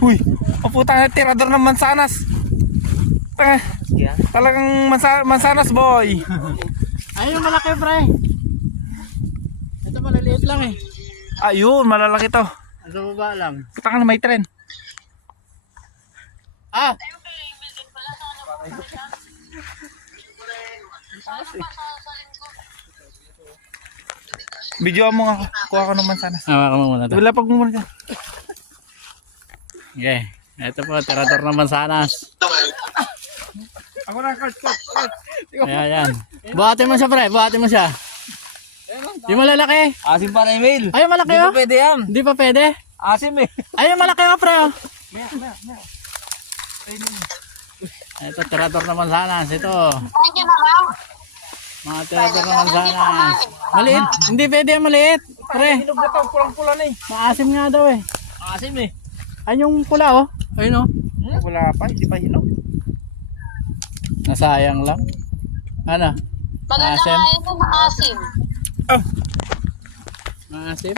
Uy. O putang tirador ng mansanas. Talagang mansanas boy. Ayun malaki pre. Ito maliliit lang eh. Ayun, malalaki to. Sa baba lang. Putang na may tren. Ah! Video mo nga. Kuha ko ng mansanas. Hawakan mo muna to. Wala pag mo muna dyan. Okay. Ito po, tirador ng mansanas. Ako na card. Ayan. Buhatin mo siya pre, buhatin mo siya. Yung malalaki. Asim pa na email. Ayun malaki oh. Pwede yan. Hindi pa pwede. Asim eh. Ayun malaki oh pre oh. Maya. Ito, tirador ng mansanas. Ito. Mga tirador ng mansanas. Maliit. Hindi pwede yan maliit. Pre. Hinog na to, pulang-pula na eh. Maasim nga daw eh. Asim eh. Ayun yung pula oh. Ayun oh. Wala pa, hindi pa hinog. Nasayang lang. Ano? Maganda nga yun, maasim. Maasim.